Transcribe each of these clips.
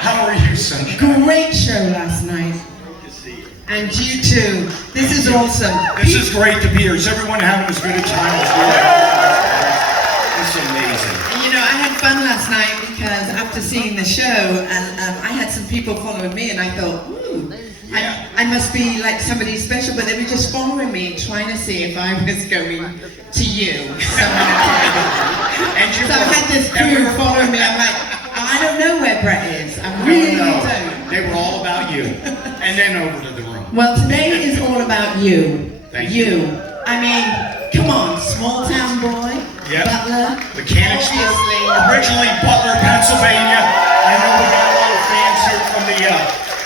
How are you, Sunshine? Great show last night. And you too. This is awesome. This is great to be here. Is everyone having as good a time as we are? It's amazing. You know, I had fun last night because after seeing the show, I had some people following me, and I thought, I must be like somebody special, but they were just following me, trying to see if I was going to you. And so I had this crew following me. I'm like, I don't know where Brett is. I really don't. They were all about you. And then over to the room. Well, today is all about you. Thank you. I mean, come on, small town boy, yep. Butler. Mechanicsville, originally Butler, Pennsylvania. I know we got a lot of fans here from the,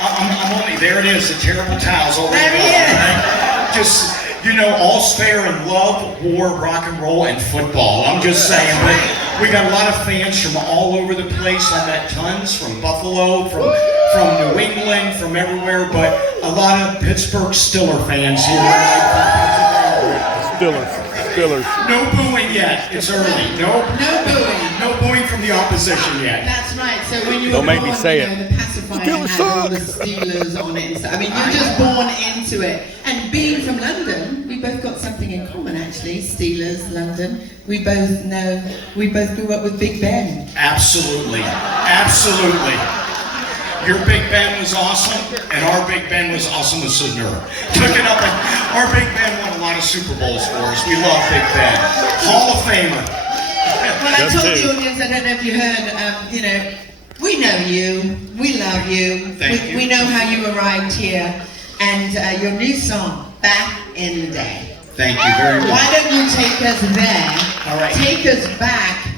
I'm only, there it is, the terrible towels over there. There he is. Right? Just, you know, all's fair in love, war, rock and roll, and football. I'm just saying, but we got a lot of fans from all over the place. I met tons from Buffalo, from New England, from everywhere, but a lot of Pittsburgh Steeler fans here. Steelers. No booing yet. It's early. No booing. No booing from the opposition yet. That's right. So when you were Don't make born, me say you know, it. the pacifier had all the Steelers on it. So, I mean, you're just born into it. And being from London, we both got something in common, actually. Steelers, London. We both grew up with Big Ben. Absolutely. Your Big Ben was awesome, and our Big Ben was awesome with Sidner. Took it up, and our Big Ben won a lot of Super Bowls for us. We love Big Ben. Hall of Famer. Well, I told the audience, I don't know if you heard, you know, we know you, we love you. Thank you. We know how you arrived here, and your new song, Back in the Day. Thank you very much. Why don't you take us there? All right. Take us back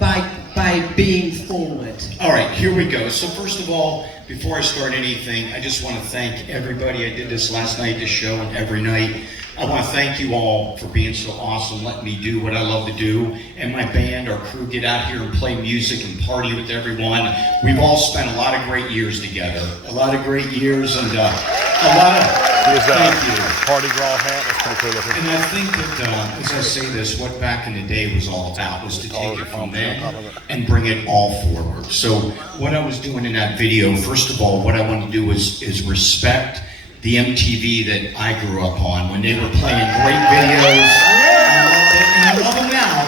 by being forward. All right, here we go. So first of all, before I start anything, I just want to thank everybody. I did this last night, this show, and every night. I want to thank you all for being so awesome, letting me do what I love to do, and my band, our crew, get out here and play music and party with everyone. We've all spent a lot of great years together, and a lot of thank you. Party Raw hat, that's pretty cool looking. And I think that, as I say this, what back in the day was all about was to take it from then and bring it all forward. So what I was doing in that video, first of all, what I wanted to do is respect the MTV that I grew up on when they were playing great videos. I love them now,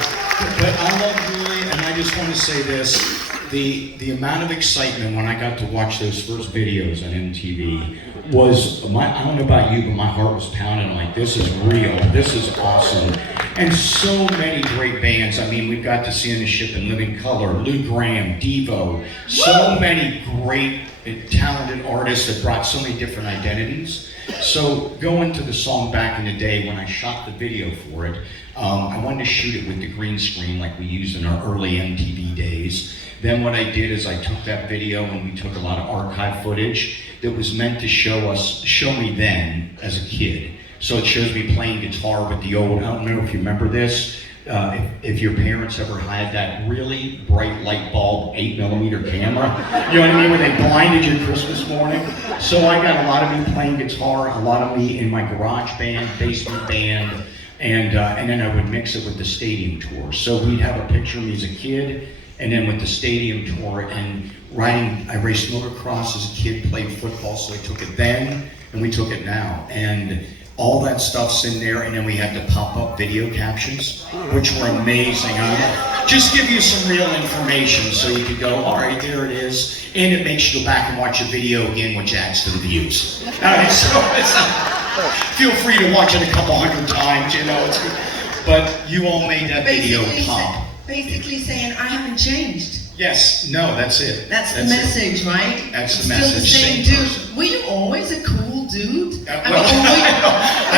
but I love Julie, and I just want to say this. The amount of excitement when I got to watch those first videos on MTV was, I don't know about you, but my heart was pounding like, this is real, this is awesome. And so many great bands. I mean, we've got to see in the ship in Living Color, Lou Gramm, Devo, so many great talented artists that brought so many different identities. So going to the song Back in the Day, when I shot the video for it, I wanted to shoot it with the green screen like we used in our early MTV days. Then what I did is I took that video and we took a lot of archive footage that was meant to show me then as a kid. So it shows me playing guitar with the old, I don't know if you remember this, if your parents ever had that really bright light bulb 8mm camera, you know what I mean, where they blinded you Christmas morning. So I got a lot of me playing guitar, a lot of me in my garage band, basement band, and then I would mix it with the stadium tour. So we'd have a picture of me as a kid, and then with the stadium tour and I raced motocross as a kid, played football, so I took it then, and we took it now. And all that stuff's in there, and then we had the pop-up video captions, which were amazing. Just give you some real information so you could go, all right, there it is. And it makes you go back and watch a video again, which adds to the views. All right, so feel free to watch it a couple hundred times, you know. But you all made that video pop. Basically saying, I haven't changed. Yes, no, that's it. That's the message, right? That's the Still message. the same dude. Were you always a cool dude? I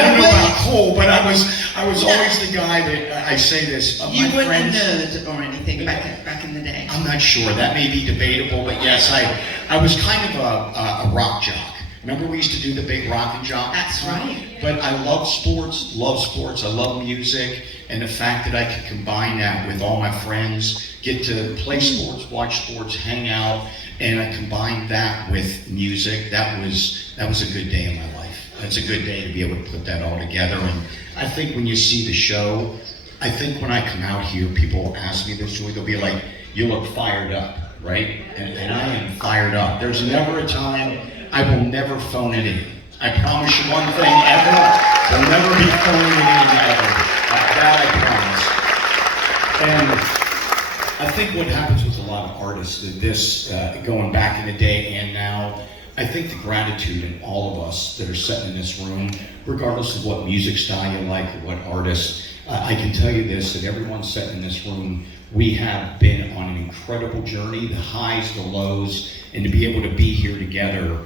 don't know about cool, but I was always the guy that, I say this, you my weren't friends, a nerd or anything back in the day. I'm not sure, that may be debatable, but yes, I was kind of a rock jock. Remember we used to do the big rock and jock? That's right. But I love sports, I love music, and the fact that I could combine that with all my friends, get to play sports, watch sports, hang out, and I combined that with music. That was a good day in my life. That's a good day to be able to put that all together. And I think when you see the show, I think when I come out here, people ask me this, Joy, they'll be like, you look fired up. right? And I am fired up. There's never a time I will never phone it in. I promise you one thing, ever, will never be phoning it in ever. That I promise. And I think what happens with a lot of artists, going back in the day and now, I think the gratitude in all of us that are sitting in this room, regardless of what music style you like or what artist, I can tell you this, that everyone sitting in this room, we have been on an incredible journey, the highs, the lows, and to be able to be here together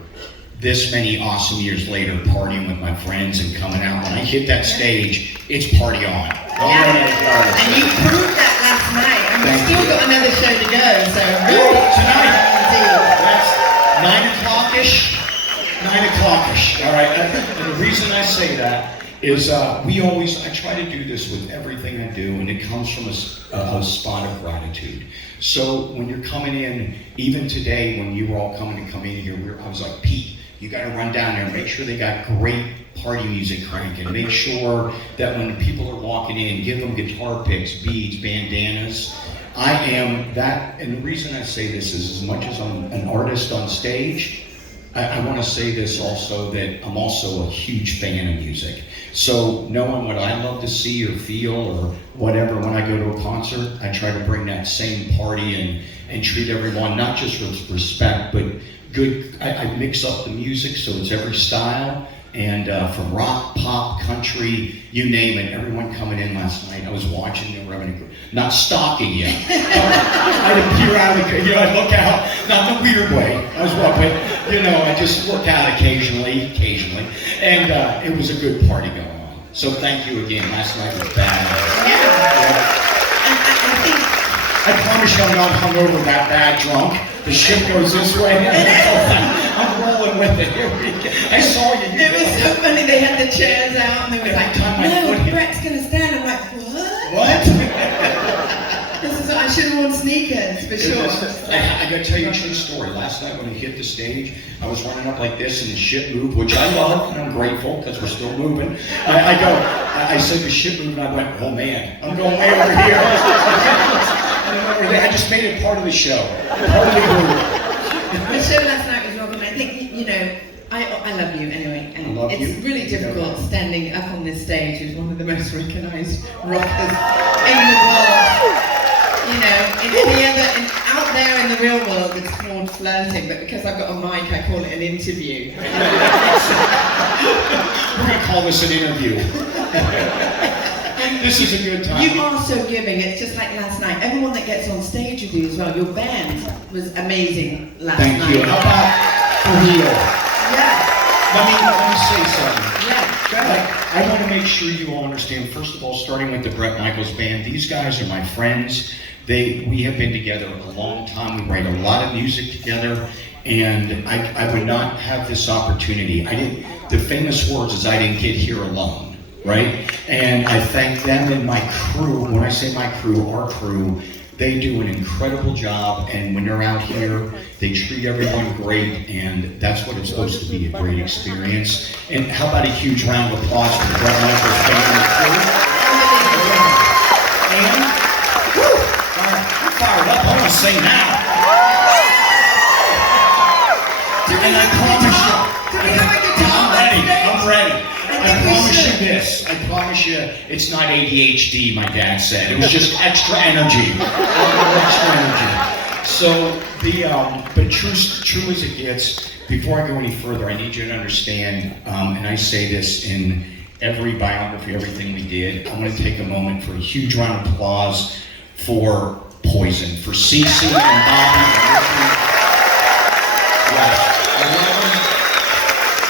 this many awesome years later, partying with my friends and coming out. When I hit that stage, it's party on. And you proved that last night, and we've still got another show to go, so tonight, that's 9 o'clock-ish, 9 o'clock-ish, all right? And the reason I say that is I try to do this with everything I do, and it comes from a spot of gratitude. So when you're coming in, even today when you were all coming to come in here, I was like, Pete, you got to run down there and make sure they got great party music cranking. Make sure that when the people are walking in, give them guitar picks, beads, bandanas. I am that, and the reason I say this is as much as I'm an artist on stage, I want to say this also, that I'm also a huge fan of music. So knowing what I love to see or feel or whatever when I go to a concert, I try to bring that same party and treat everyone, not just with respect, but good. I mix up the music so it's every style. And from rock, pop, country, you name it, everyone coming in last night. I was watching, they were having not stalking yet. I'd appear out, I'd look out, not in a weird way. I was walking, I just look out occasionally, and it was a good party going on. So thank you again. Last night was bad. I promise you I'm not hungover, that bad drunk. The ship goes this way. I'm rolling with it. Here we go. I saw you. It was so funny. They had the chairs out and they were like, no, Brett's going to stand. I'm like, what? I should have worn sneakers, for sure. I got to tell you a true story. Last night when we hit the stage, I was running up like this and the ship moved, which I love and I'm grateful because we're still moving. I said the ship moved and I went, oh man, I'm going way over here. I just made it part of the show. Part of the group. The show last night was rocking. I think, I love you anyway. And it's really difficult standing up on this stage with one of the most recognized rockers in the world. Out there in the real world, it's called flirting, but because I've got a mic, I call it an interview. We're going to call this an interview. This is a good time. You are so giving. It's just like last night. Everyone that gets on stage with you as well. Your band was amazing last night. Thank you. How about for real? Yeah. Let me say something. Yeah, go ahead. I want to make sure you all understand, first of all, starting with the Bret Michaels Band, these guys are my friends. We have been together a long time. We write a lot of music together, and I would not have this opportunity. The famous words is I didn't get here alone, right? And I thank them and my crew. When I say my crew, our crew, they do an incredible job, and when they're out here, they treat everyone great, and that's what it's supposed to be, a great experience. And how about a huge round of applause for the Bret Michaels Band crew? And, I'm fired up, I want to say now. And I promise you, I'm ready. I promise you this. I promise you, it's not ADHD, my dad said. It was just extra energy. Extra energy. So, but true as it gets, before I go any further, I need you to understand, and I say this in every biography, everything we did, I want to take a moment for a huge round of applause for Poison, for Cece and Bobby.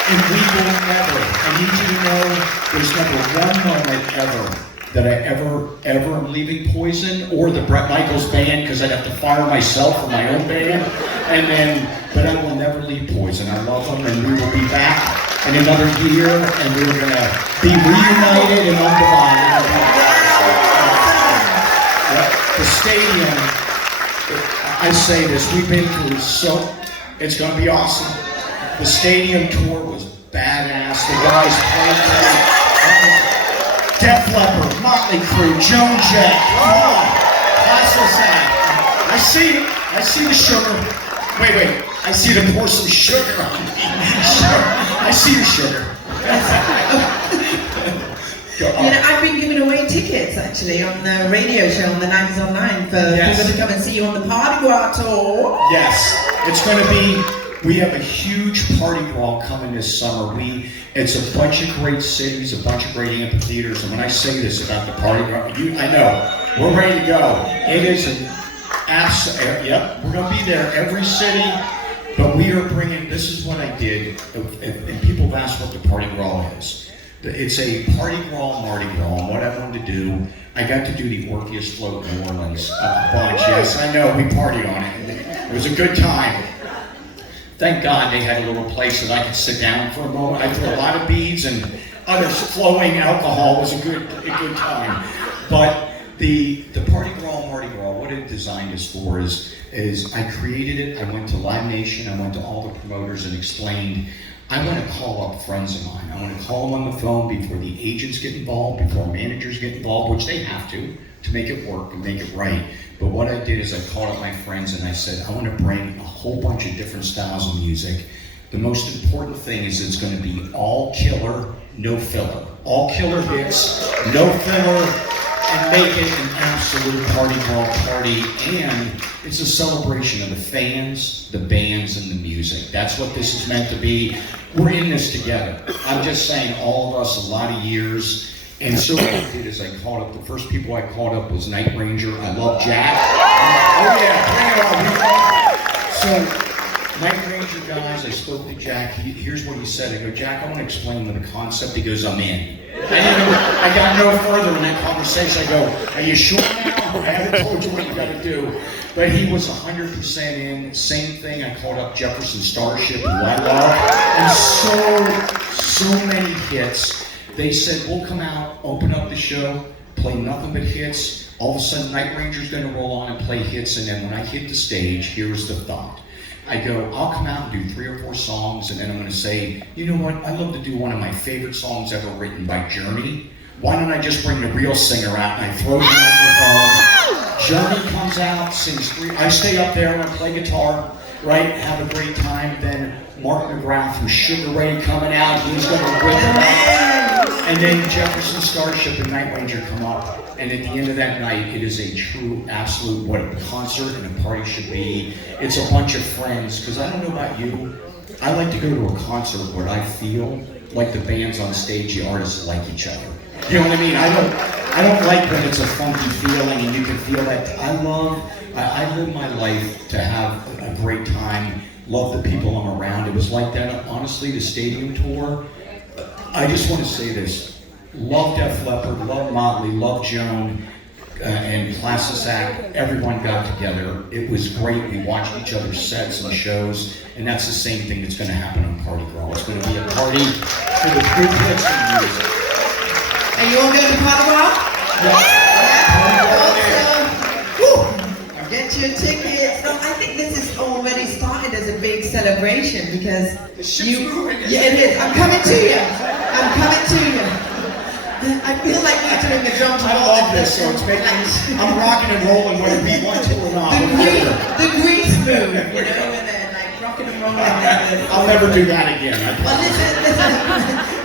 And we will never, I need you to know, there's never one moment ever that I ever am leaving Poison or the Bret Michaels Band, because I'd have to fire myself from my own band, but I will never leave Poison. I love them, and we will be back in another year, and we're going to be reunited and undivided. The stadium, I say this, we've been through it's going to be awesome. The stadium tour was badass. The guys played great. Def Leppard, Motley Crue, Joan Jett, come on, classless act. I see it. I see the sugar. Wait. I see to pour some sugar on me. I see your sugar. I've been giving away tickets actually on the radio show on the 9s on 9 for people to come and see you on the Party Gras tour. Yes, it's going to be. We have a huge party crawl coming this summer. It's a bunch of great cities, a bunch of great amphitheaters. And when I say this about the party crawl, I know we're ready to go. It is an absolute. Yep, we're going to be there every city. But we are bringing. This is what I did, and people have asked what the party crawl is. It's a party crawl, Mardi Gras, and what I wanted to do, I got to do the Orpheus Float in New Orleans a bunch. Yes, I know, we partied on it. It was a good time. Thank God they had a little place that I could sit down for a moment. I threw a lot of beads and other flowing alcohol. It was a good time. But the Party Crawl, Mardi Gras, what it designed is for is I created it. I went to Live Nation. I went to all the promoters and explained, I want to call up friends of mine. I want to call them on the phone before the agents get involved, before managers get involved, which they have to make it work and make it right. But what I did is I called up my friends and I said, I want to bring a whole bunch of different styles of music. The most important thing is it's going to be all killer, no filler. All killer hits, no filler, and make it an absolute party crawl party. And it's a celebration of the fans, the bands, and the music. That's what this is meant to be. We're in this together. I'm just saying, all of us, a lot of years. And so what I did is I called up, the first people I called up was Night Ranger. I love Jack. Oh yeah, bring it on. So, Night Ranger guys, I spoke to Jack. Here's what he said. I go, Jack, I want to explain the concept. He goes, I'm in. I got no further in that conversation. I go, are you sure now? I haven't told you what you got to do. But he was 100% in. Same thing, I called up Jefferson Starship, who I love. And so many hits. They said, we'll come out, open up the show, play nothing but hits. All of a sudden, Night Ranger's gonna roll on and play hits, and then when I hit the stage, here's the thought. I go, I'll come out and do 3 or 4 songs, and then I'm gonna say, you know what, I'd love to do one of my favorite songs ever written by Journey. Why don't I just bring the real singer out and I throw the microphone? Journey comes out, sings 3, I stay up there and I play guitar, right, have a great time. Then Mark McGrath from Sugar Ray coming out, he's gonna rip it up. And then Jefferson Starship and Night Ranger come up. And at the end of that night, it is a true, absolute, what a concert and a party should be. It's a bunch of friends, because I don't know about you, I like to go to a concert where I feel like the bands on stage, the artists like each other. You know what I mean? I don't like when it's a funky feeling and you can feel that. I live my life to have a great time, love the people I'm around. It was like that, honestly, the stadium tour. I just want to say this. Love Def Leppard, love Motley, love Joan, and Classes Act. Everyone got together. It was great. We watched each other's sets and shows, and that's the same thing that's going to happen on Party Crawl. It's going to be a party for the good hits and music. Are you all going to Party Gras? Get your tickets. No, I think this is already started as a big celebration because it is. I'm coming to you. I feel like we're doing the drums. I love this, so it's making I'm rocking and rolling whether we want to or not. The grease move, and then like rocking and rolling. I'll never do that again. Well,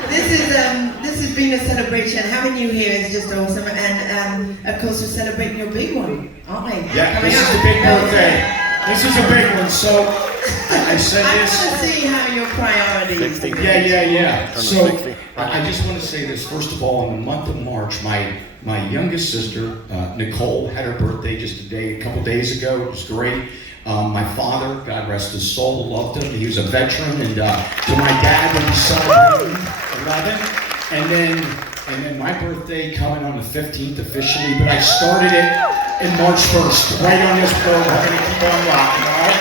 this has been a celebration. Having you here is just awesome, and of course we're celebrating your big one, aren't we? Yeah, this is the big birthday. This is a big one. So I said this. I want to see how your priorities. Yeah. So I just want to say this. First of all, in the month of March, my youngest sister Nicole had her birthday just a couple days ago. It was great. My father, God rest his soul, loved him. He was a veteran, and to my dad, when he celebrated 11, and then my birthday coming on the 15th officially, but I started it in March 1st, right on this program. We're going to keep on rocking, all right?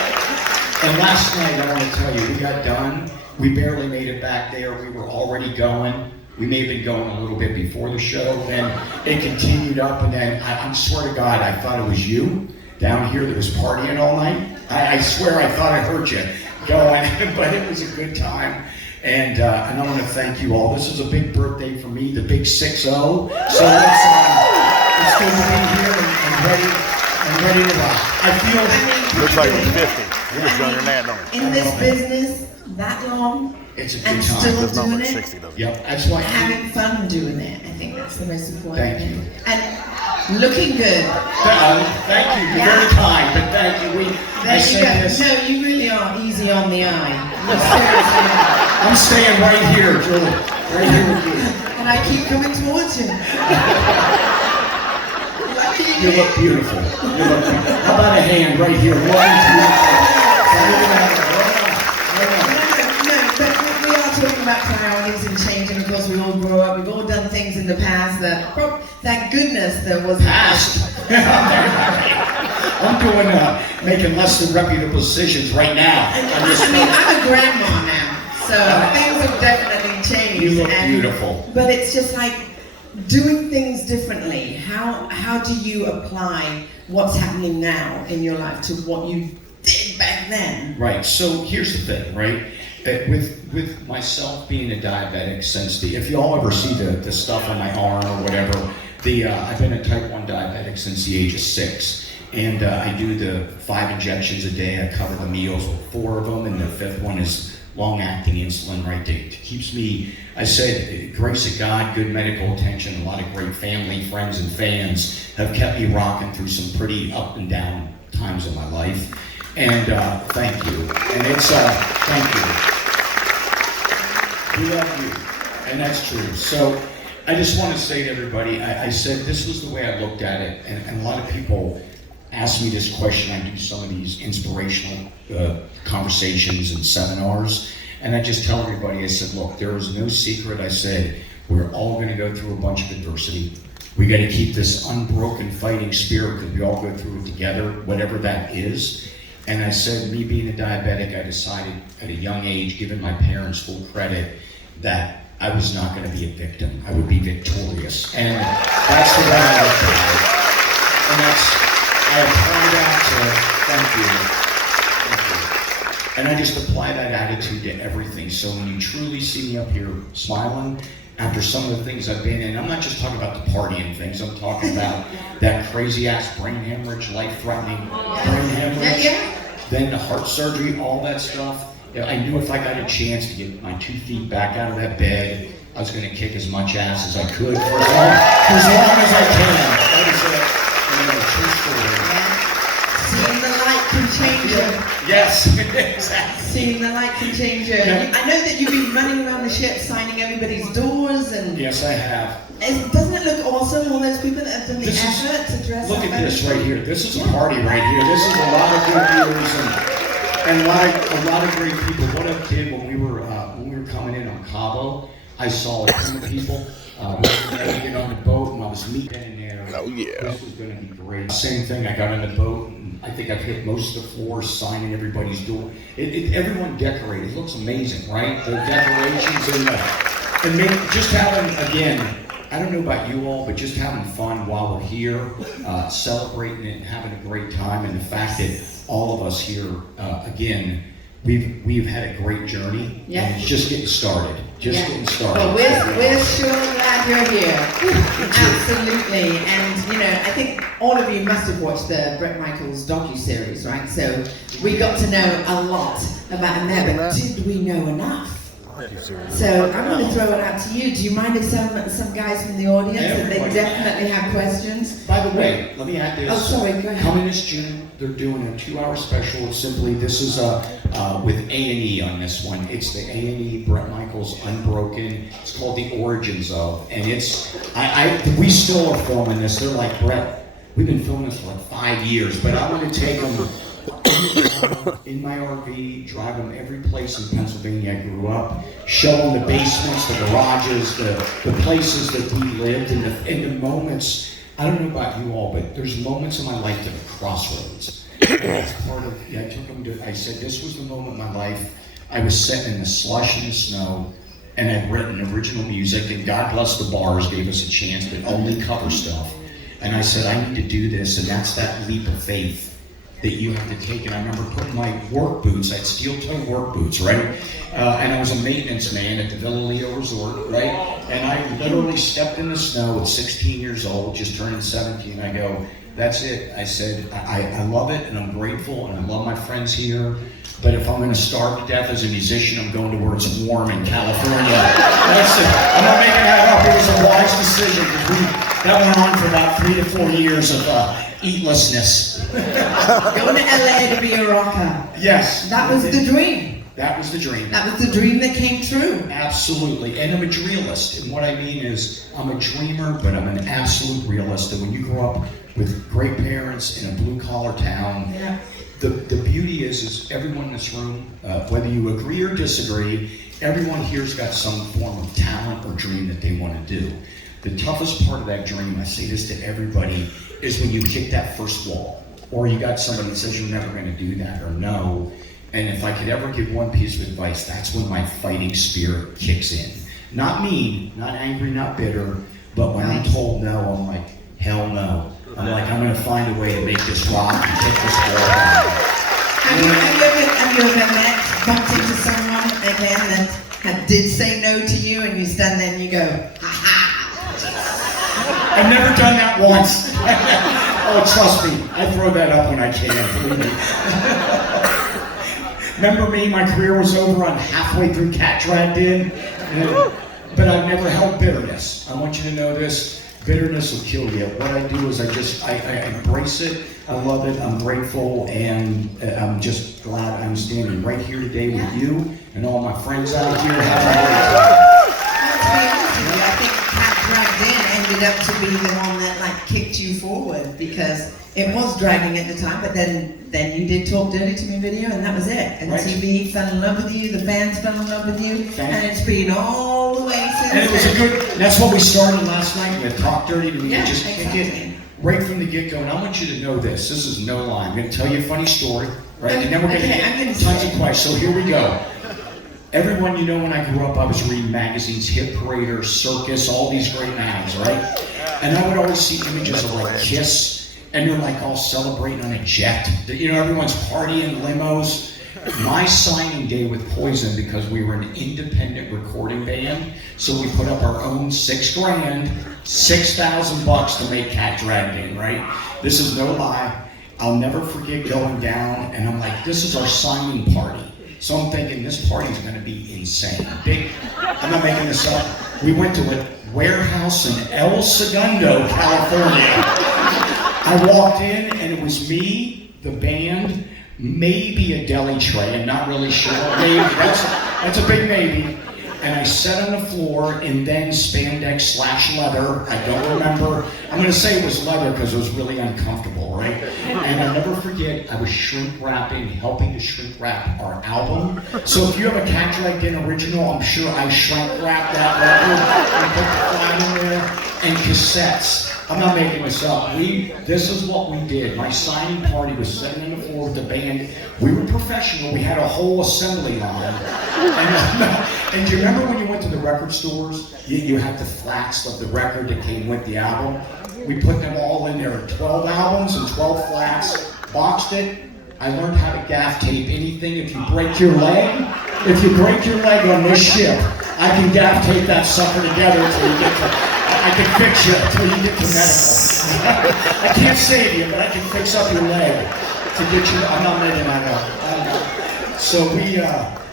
And last night, I want to tell you, we got done. We barely made it back there. We were already going. We may have been going a little bit before the show, then it continued up, and then I swear to God, I thought it was you down here that was partying all night. I swear I thought I heard you going, but it was a good time. And I want to thank you all. This is a big birthday for me, the big 6-0. So it's good to be here and ready. I'm ready to rock. I feel. Looks like he's 50. He looks younger than that, don't he? In this business that long, It's a good and time. still Does not doing look it, 60, does he? Yep, that's why. having fun doing it. I think that's the most important Thank you. thing. And looking good. Thank you. You're very kind, but thank you. I There you said go. this. No, you really are easy on the eye. You seriously are. I'm staying right here, Julie. Right here with you. And I keep coming towards you. You look beautiful. You look beautiful. How about a hand right here? 1, 2, 3. No, but we are talking about priorities and changing. Of course, we all grow up. We've all done things in the past that, thank goodness, there was Past. I'm doing making less than reputable decisions right now. I mean, I'm a grandma now, so things have definitely changed. You look beautiful. But it's just like doing things differently. How do you apply what's happening now in your life to what you did back then? Right. So here's the thing, right? With myself being a diabetic since if you all ever see the stuff on my arm or whatever, I've been a type 1 diabetic since the age of 6. And I do the 5 injections a day. I cover the meals with 4 of them, and the 5th one is long-acting insulin, right? It keeps me, I said, grace of God, good medical attention, a lot of great family, friends, and fans have kept me rocking through some pretty up and down times in my life. And thank you. And it's, thank you. We love you. And that's true. So I just want to say to everybody, I said this was the way I looked at it. And a lot of people ask me this question. I do some of these inspirational conversations and seminars. And I just tell everybody, I said, look, there is no secret. I said, we're all going to go through a bunch of adversity. We got to keep this unbroken fighting spirit because we all go through it together, whatever that is. And I said, me being a diabetic, I decided at a young age, giving my parents full credit, that I was not going to be a victim. I would be victorious. And that's the way I look at it. And I apply that to, thank you. And I just apply that attitude to everything. So when you truly see me up here smiling, after some of the things I've been in, I'm not just talking about the partying things, I'm talking about that crazy ass brain hemorrhage, life-threatening brain hemorrhage, then the heart surgery, all that stuff. I knew if I got a chance to get my 2 feet back out of that bed, I was going to kick as much ass as I could for as long as I can. That is a true story. Seeing the light can change you. Yes, exactly. Seeing the light can change you. Yeah. I know that you've been running around the ship signing everybody's doors and... Yes, I have. Doesn't it look awesome, all those people that have done the This is- effort to dress Look up? at this right here. This is a party right here. This is a lot of good years and a lot of great people. What I did when we were coming in on Cabo, I saw a ton of people. We were going to get on the boat, and I was meeting in there. Oh, yeah. This was going to be great. Same thing. I got on the boat, and I think I've hit most of the floors, signing everybody's door. Everyone decorated. It looks amazing, right? The decorations and just having, again, I don't know about you all, but just having fun while we're here, celebrating it and having a great time, and the fact that all of us here, again, we've had a great journey, Yeah. and it's just getting started. Getting started. Well, we're sure glad you're here. Absolutely. And, I think all of you must have watched the Bret Michaels docu-series, right? So we got to know a lot about him there, but did we know enough? So I'm going to throw it out to you. Do you mind if some guys from the audience, that they definitely have questions? By the way, let me add this. Oh, sorry, go ahead. Coming this June, they're doing a 2-hour special. It's simply, this is with A&E on this one. It's the A&E Bret Michaels Unbroken. It's called The Origins of, and it's, we still are filming this. They're like, Bret, we've been filming this for like 5 years, but I want to take them in my RV, drive them every place in Pennsylvania I grew up, show them the basements, the garages, the places that we lived, and the moments. I don't know about you all, but there's moments in my life that are crossroads. That's part of, I took them to, I said, this was the moment in my life. I was sitting in the slush and the snow, and I'd written original music, and God bless the bars, gave us a chance, but only cover stuff. And I said, I need to do this, and that's that leap of faith that you have to take. And I remember putting my work boots, I had steel-toe work boots, right? And I was a maintenance man at the Villa Leo Resort, right? And I literally stepped in the snow at 16 years old, just turning 17. I go, That's it. I said, I love it and I'm grateful and I love my friends here. But if I'm going to starve to death as a musician, I'm going to where it's warm in California. That's it. I'm not making that up. It was a wise decision. That went on for about 3 to 4 years of eatlessness. Going to LA to be a rocker. Yes. That was the dream. That was the dream. That was the dream that came true. Absolutely. And I'm a realist. And what I mean is, I'm a dreamer, but I'm an absolute realist. And when you grow up with great parents in a blue-collar town, Yeah. the beauty is everyone in this room, whether you agree or disagree, everyone here's got some form of talent or dream that they want to do. The toughest part of that dream, I say this to everybody, is when you hit that first wall, or you got somebody that says you're never going to do that, or no. And if I could ever give one piece of advice, that's when my fighting spirit kicks in. Not mean, not angry, not bitter, but when I'm told no, I'm like, hell no. I'm like, I'm going to find a way to make this rock and take this wall down. Have you ever bumped into someone again that did say no to you, and you stand there and you go, ha ha? I've never done that once. Oh, trust me, I throw that up when I can, believe me. Remember me, my career was over, I'm halfway through Cat Dragged In, but I've never held bitterness. I want you to know this. Bitterness will kill you. What I do is I embrace it. I love it. I'm grateful, and I'm just glad I'm standing right here today with you and all my friends out here having a great time. I think Cat Dragged In ended up to be the one that kicked you forward, because it was dragging at the time, but then you did Talk Dirty to Me video, and that was it. And Right. TV fell in love with you, the fans fell in love with you, and it's been all the way since. And it was a good, that's what we started last night with Talk Dirty to Me. Yeah, Just kick exactly. it right from the get-go. And I want you to know this. This is no lie. I'm going to tell you a funny story, right? And then we're going to get tons of questions. So here we go. Everyone, you know, when I grew up, I was reading magazines, Hit Parader, Circus, all these great mags, right? And I would always see images of Kiss, and they're all celebrating on a jet. You know, everyone's partying limos. My signing day with Poison, because we were an independent recording band, so we put up our own $6 grand, $6,000 to make Cat Dragged In, right? This is no lie. I'll never forget going down, and I'm like, this is our signing party. So I'm thinking this party's gonna be insane. Big, I'm not making this up. We went to a warehouse in El Segundo, California. I walked in and it was me, the band, maybe a deli tray, I'm not really sure. Maybe, that's a big maybe. And I sat on the floor in then spandex / leather. I don't remember. I'm going to say it was leather because it was really uncomfortable, right? And I'll never forget, I was shrink wrapping, helping to shrink wrap our album. So if you have a Cat Dragged In original, I'm sure I shrink wrapped that record and put the flag in there, and cassettes. I'm not making this up. This is what we did. My signing party was sitting on the floor with the band. We were professional. We had a whole assembly line. And do you remember when you went to the record stores? You had the flats of the record that came with the album. We put them all in there, 12 albums and 12 flats, boxed it. I learned how to gaff tape anything. If you break your leg on this ship, I can gaff tape that sucker together until you get to. I can fix you until you get to medical. I can't save you, but I can fix up your leg to get you. I'm not making that up. So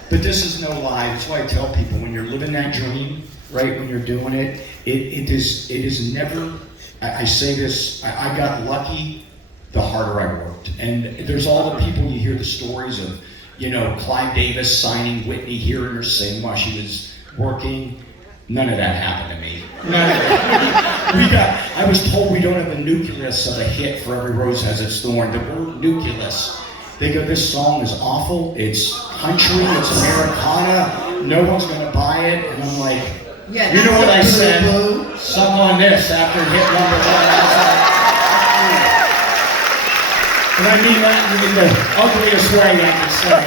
but this is no lie. That's why I tell people, when you're living that dream, right, when you're doing it, it is never, I say this, I got lucky the harder I worked. And there's all the people, you hear the stories of, you know, Clive Davis signing Whitney here in her sing while she was working. None of that happened to me. None of that. I was told we don't have the nucleus of a hit for Every Rose Has Its Thorn. The word nucleus. They go, this song is awful, it's country, it's Americana, no one's gonna buy it. And I'm like, yeah, you know what I said? Something on this after hit number one. And I mean that in the ugliest way I can say.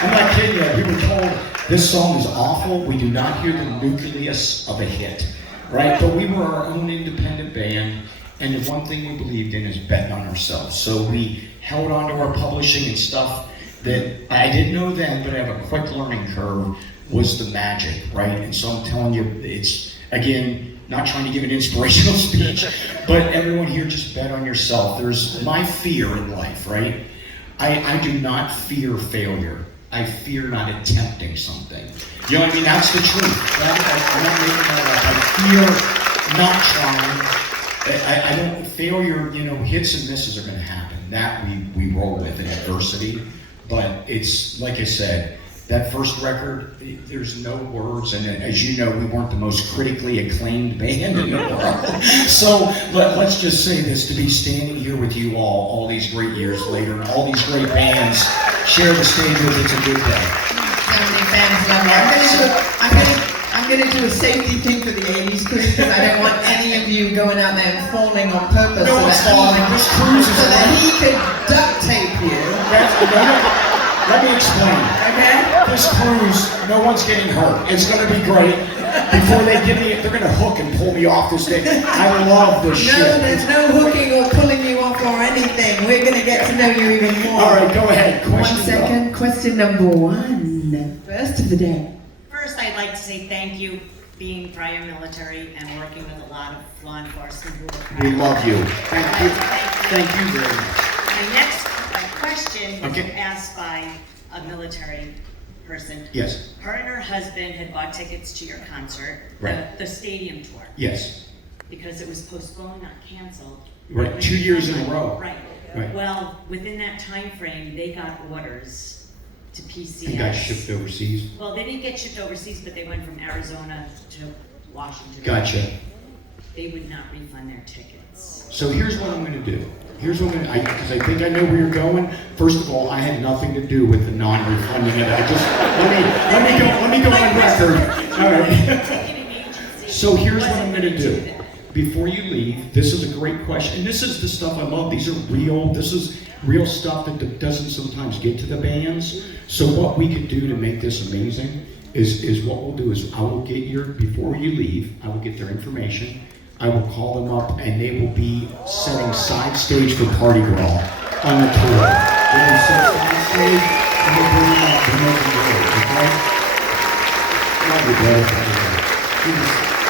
I'm not kidding you. We were told this song is awful. We do not hear the nucleus of a hit, right? But we were our own independent band, and the one thing we believed in is betting on ourselves. So we held on to our publishing and stuff that I didn't know then, but I have a quick learning curve, was the magic, right? And so I'm telling you, it's, again, not trying to give an inspirational speech, but everyone here just bet on yourself. There's my fear in life, right? I do not fear failure. I fear not attempting something. You know what I mean? That's the truth. I'm not making that up. I fear not trying. I don't, failure, hits and misses are going to happen. That we roll with in adversity. But it's, like I said, that first record, there's no words, and as you know, we weren't the most critically acclaimed band in the world. So let's just say this, to be standing here with you all these great years later, and all these great bands share the stage with, it's a good day. So many fans love me. I'm gonna do a safety thing for the 80s because I don't want any of you going out there and falling on purpose. No one's falling. This cruise is so that he could duct tape you. Let me explain. Okay? This cruise, no one's getting hurt. It's going to be great. Before they give me, they're going to hook and pull me off this thing. I love this shit. No, there's no hooking or pulling you off or anything. We're going to get to know you even more. All right, go ahead. Question number one. First of the day. First, I'd like to say thank you, being prior military and working with a lot of law enforcement who are We love you. Thank you. Thank you very much. My next question was Okay. asked by a military person. Yes. Her and her husband had bought tickets to your concert, Right. the stadium tour, Yes. because it was postponed, not canceled. Right, When 2 you years in a found- row. Right. Right. Well, within that time frame, they got orders to PCS. You got shipped overseas. Well, they didn't get shipped overseas, but they went from Arizona to Washington. Gotcha. They would not refund their tickets. So here's what I'm going to do. Because I think I know where you're going. First of all, I had nothing to do with the non-refunding it. I just let me go on record. All right. So here's what I'm going to do. Before you leave, this is a great question, and this is the stuff I love. These are real. This is real stuff that doesn't sometimes get to the bands. So what we could do to make this amazing is what we'll do is I will get before you leave, I will get their information. I will call them up, and they will be setting side stage for Party Girl on the tour. They will set side stage, and we'll bring them up and make them great, okay? Love you, brother.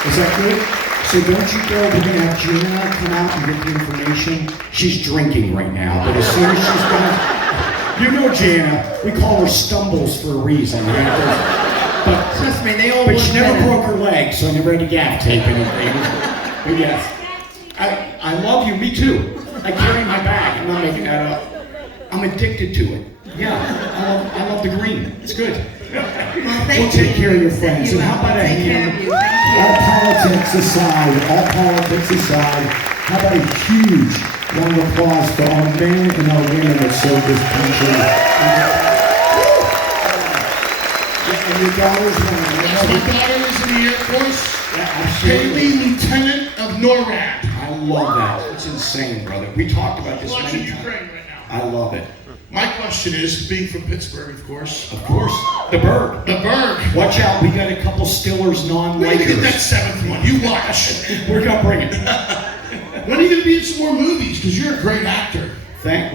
Is that good? So don't you go, we're going to have Gina come out and get the information. She's drinking right now, but as soon as she's done, you know Jana, we call her Stumbles for a reason, right? But Trust me, they all but look she never better. broke her leg, so I never had to gaff tape anything. But yes, I love you, me too. I carry my bag, I'm not making that up. I'm addicted to it. Yeah, I love the green, it's good. Well, We'll thank take care of your you. friends. And how about a Take care of hand? you. Thank you. All politics aside, how about a huge round of applause for our men and our women that serve this country. And your daughters, My daughter is in the Air Force. Haley, Lieutenant of NORAD. I love that. It's insane, brother. We talked about this Watching many times. Ukraine right now. I love it. My question is, being from Pittsburgh, of course. Of course, the bird. The bird. Watch out, we got a couple Stillers When are you gonna get that non-Lakers. seventh one? You watch. We're gonna bring it. When are you gonna be in some more movies? Because you're a great actor. Thank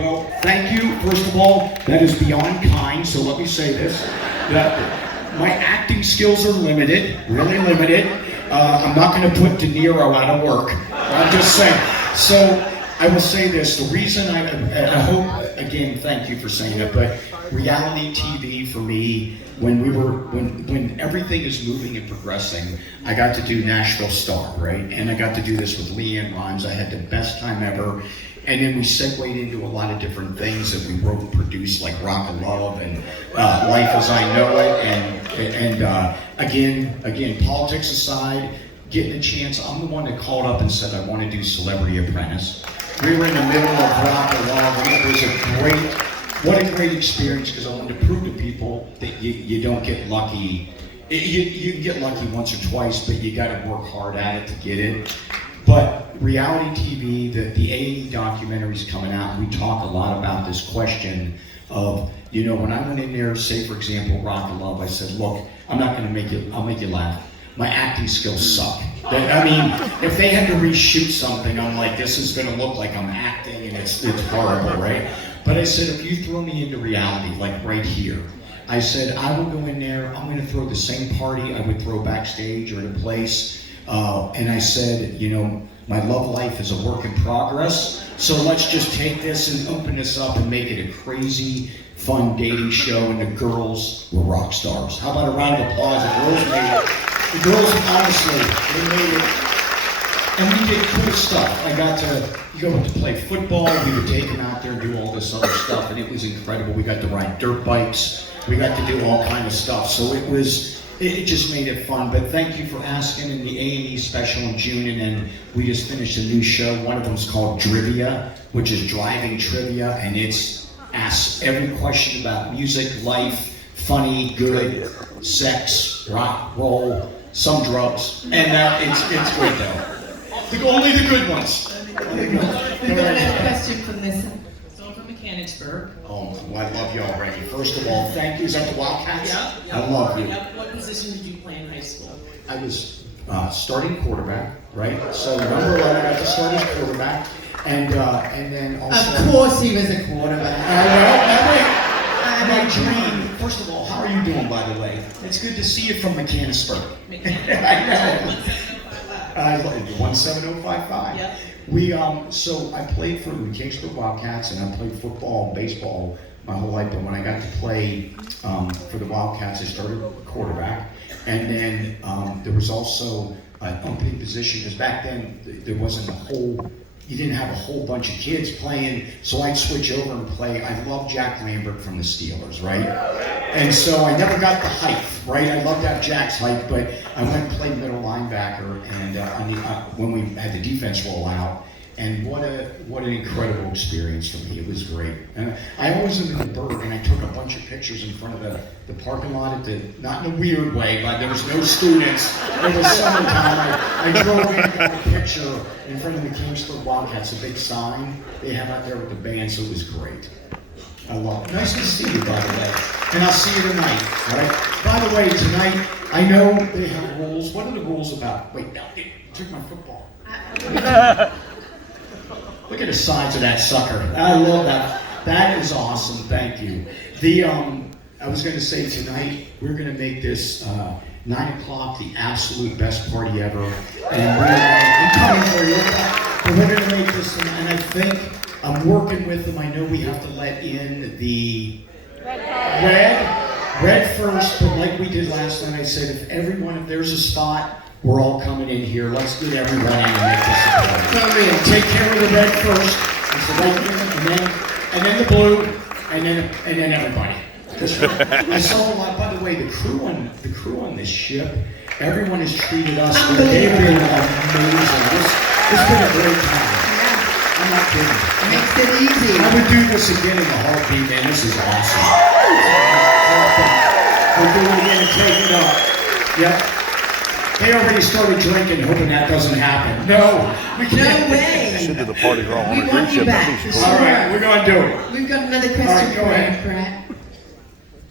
you. First of all, that is beyond kind. So let me say this: that my acting skills are limited, really limited. I'm not going to put De Niro out of work. I'm just saying. So I will say this: the reason I hope, again, thank you for saying it, but reality TV for me, when everything is moving and progressing, I got to do Nashville Star, right? And I got to do this with Leanne Rhymes. I had the best time ever. And then we segued into a lot of different things that we wrote and produced, like Rock and Love and Life as I Know It. And again, politics aside, getting a chance, I'm the one that called up and said I want to do Celebrity Apprentice. We were in the middle of Rock and Love, and it was what a great experience, because I wanted to prove to people that you don't get lucky. You get lucky once or twice, but you got to work hard at it to get it. But reality TV, the A&E documentary's coming out, and we talk a lot about this question of, when I went in there, say for example, Rock and Love, I said, look, I'm not gonna I'll make you laugh. My acting skills suck. I mean, if they had to reshoot something, I'm like, this is gonna look like I'm acting and it's horrible, right? But I said, if you throw me into reality, like right here, I said, I will go in there, I'm gonna throw the same party I would throw backstage or at a place. and I said, you know, my love life is a work in progress, so let's just take this and open this up and make it a crazy, fun dating show, and the girls were rock stars. How about a round of applause? The girls made it. The girls, honestly, they made it. And we did cool stuff. I got to go to play football. We would take them out there and do all this other stuff, and it was incredible. We got to ride dirt bikes. We got to do all kind of stuff. So it just made it fun. But thank you for asking. In the A&E special in June, and then we just finished a new show. One of them is called Drivia, which is driving trivia, and it's asks every question about music, life, funny, good, sex, rock, roll, some drugs, and it's great though. Only the good ones. We've got another question from this. So I'm from Mechanicsburg. Oh, well, I love y'all, Randy. First of all, thank you. Is that the Wildcats? Yeah. I love you. What position did you play in high school? I was starting quarterback, right? So number 11, I got to start as quarterback, and then also. Of course he was a quarterback. My dream. First of all, how are you doing, by the way? It's good to see you from Mechanicsburg. I know. 17055. Yep. So I played for the Mechanicsburg Wildcats, and I played football and baseball my whole life. But when I got to play for the Wildcats, I started quarterback, and then there was also an opening position, because back then there wasn't you didn't have a whole bunch of kids playing, so I'd switch over and play. I love Jack Lambert from the Steelers, right? And so I never got the height, right? I loved to have Jack's height, but I went and played middle linebacker, and when we had the defense roll out, and what an incredible experience for me. It was great. And I always lived in the Berg, and I took a bunch of pictures in front of the parking lot not in a weird way, but there was no students. It was summertime. I drove in and got a picture in front of the Mechanicsburg Wildcats, a big sign they have out there with the band, so it was great. I love it. Nice to see you, by the way. And I'll see you tonight, all right? By the way, tonight, I know they have rules. What are the rules about? Wait, no, they took my football. Look at the size of that sucker. I love that. That is awesome. Thank you. I was going to say tonight, we're going to make this 9 o'clock the absolute best party ever. And I'm coming for you. But we're going to make this, and I think I'm working with them. I know we have to let in the red first, but like we did last night, I said if there's a spot, we're all coming in here. Let's get everyone in and make this a party. Take care of the red first, it's the right thing, and then the blue, and then everybody. I saw a lot. By the way, the crew on this ship, everyone has treated us. They've been amazing. It's been a great time. I'm not kidding. Makes it easy. I would do this again in a heartbeat, man. This is awesome. We'll do it again and take it up. Yep. They already started drinking, hoping that doesn't happen. No, we can't. No way. Should do the party girl on We a want cruise you ship. back. All right, we're going to do it. We've got another question All right, go for you, ahead. Brett.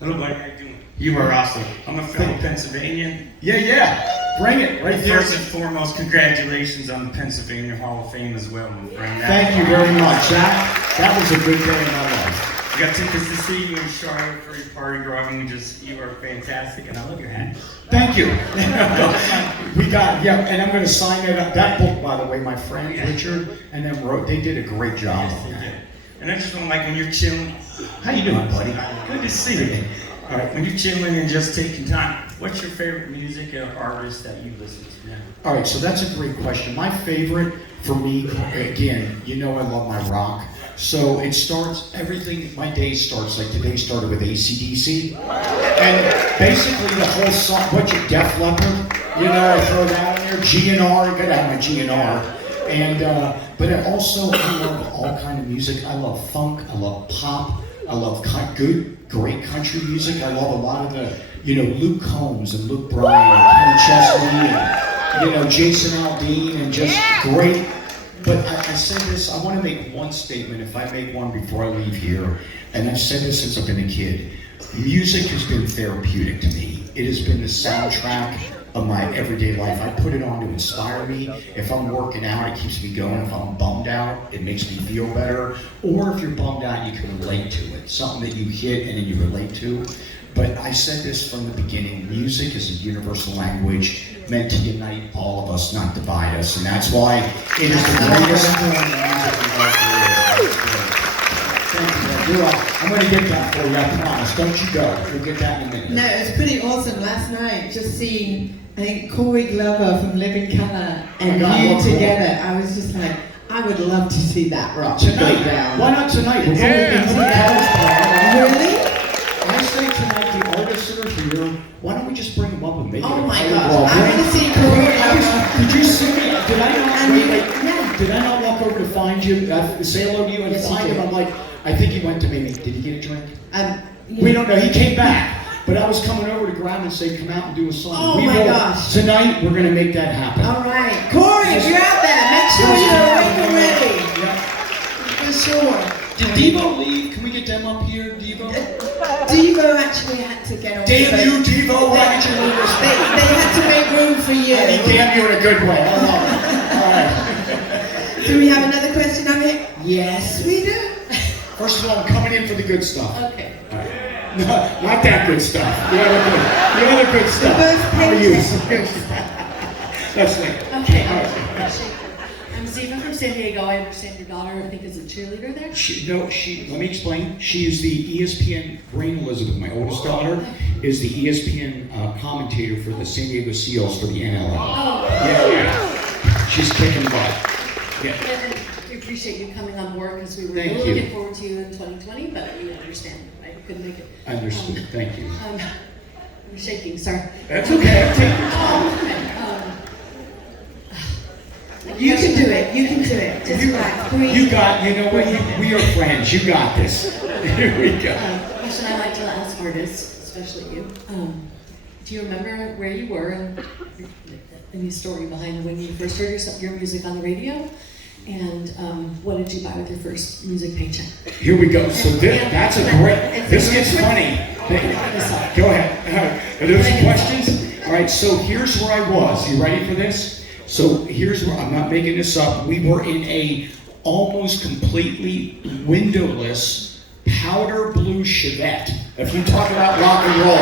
Hello, buddy. How you doing? You are awesome. I'm a fellow Pennsylvanian. Yeah. Bring it right there. First and foremost, congratulations on the Pennsylvania Hall of Fame as well, my friend. Thank you very much. That was a good day in my life. I got tickets to see you in Charlotte for your party, girl. I mean, you are fantastic, and I love your hat. Thank you. And I'm going to sign that book, by the way, my friend Richard and them wrote. They did a great job on that. And I just want like when you're chilling. How you doing, buddy? Good to see you. All right, when you're chilling and just taking time, what's your favorite music or artist that you listen to now? All right, so that's a great question. My favorite for me, again, I love my rock. So it starts, my day starts, like today started with AC/DC. And basically the whole song, Def Leppard, I throw that in there, GNR, you gotta have my GNR. And, but I love all kind of music. I love funk, I love pop, I love great country music. I love a lot of the, Luke Combs and Luke Bryan and Kenny Chesney and, Jason Aldean and just great. But I said this, I want to make one statement, if I make one before I leave here, and I've said this since I've been a kid. Music has been therapeutic to me. It has been the soundtrack of my everyday life. I put it on to inspire me. If I'm working out, it keeps me going. If I'm bummed out, it makes me feel better. Or if you're bummed out, you can relate to it. Something that you hit and then you relate to. But I said this from the beginning, music is a universal language meant to unite all of us, not divide us. And that's why it is the greatest form of music we've ever created. Thank you, man. You're welcome. I'm going to get that for you, I promise. Don't you go. You'll get that in a minute. No, it was pretty awesome last night, just seeing, I think, Corey Glover from Living Colour and God, you what cool. together. I was just like, I would love to see that rock go Tonight. down. Why not tonight? We're Yeah. Really? I say tonight, the artists that are here, why don't we just bring them up and make it Oh a my party gosh, brawl? I want to see Corey Glover. Did you see me? Did I not? And Wait, you- wait. yeah. Did I not walk over to find you, say hello to you, and Yes, you find him? did. I'm like, I think he went to maybe. Did he get a drink? Yeah. We don't know. He came back, but I was coming over to grab him and say, come out and do a song. Oh We my will- gosh. Tonight we're gonna make that happen. All right, Corey, if you're out there, make sure you're awake and ready. Yeah. For sure. Did Devo leave? Can we get them up here, Devo? Devo actually had to get on. Damn the you, Devo! Why did you leave us? They had to make room for you. I mean, damn you in a good way. I love it. All right. Do we have another question up here? Yes, we do. First of all, I'm coming in for the good stuff. Okay. All right. No, not that good stuff. The other good stuff. both How are you? painted. That's it. Okay, All right. I'm Ziva from San Diego. I understand your daughter, I think, is a cheerleader there. Let me explain. She is the ESPN, Brain Elizabeth, my oldest daughter, is the ESPN commentator for the San Diego Seals for the NLL. Oh, Yeah. She's kicking butt. Yeah. and we appreciate you coming on board because we were Thank really you. looking forward to you in 2020, but we understand, right? Couldn't make it. I understood. Thank you. I'm shaking, sorry. That's okay. Take your time. You can do it. You can do it. Just relax. Breathe. You know what? We are friends. You got this. Here we go. Question I like to ask artists, especially you. Do you remember where you were and any story behind when you first heard your music on the radio? And what did you buy with your first music paycheck? Here we go. So that's a great. This gets funny. Go ahead. Are there some questions? All right. So here's where I was. You ready for this? So here's where, I'm not making this up. We were in a almost completely windowless powder blue Chevette. If you talk about rock and roll,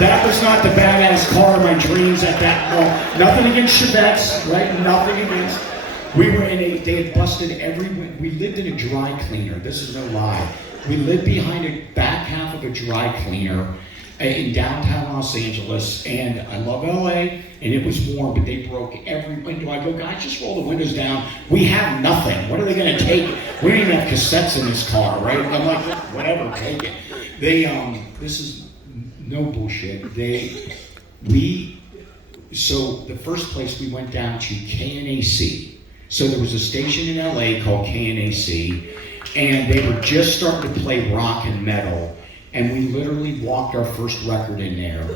that was not the badass car of my dreams at that moment. Nothing against Chevettes, right? Nothing against. We were they had busted we lived in a dry cleaner. This is no lie. We lived behind a back half of a dry cleaner in downtown Los Angeles, and I love LA, and it was warm, but they broke every window. I go, guys, just roll the windows down. We have nothing. What are they gonna take? We don't even have cassettes in this car, right? I'm like, whatever, take it. This is no bullshit. So the first place we went down to KNAC. So there was a station in LA called KNAC, and they were just starting to play rock and metal. And we literally walked our first record in there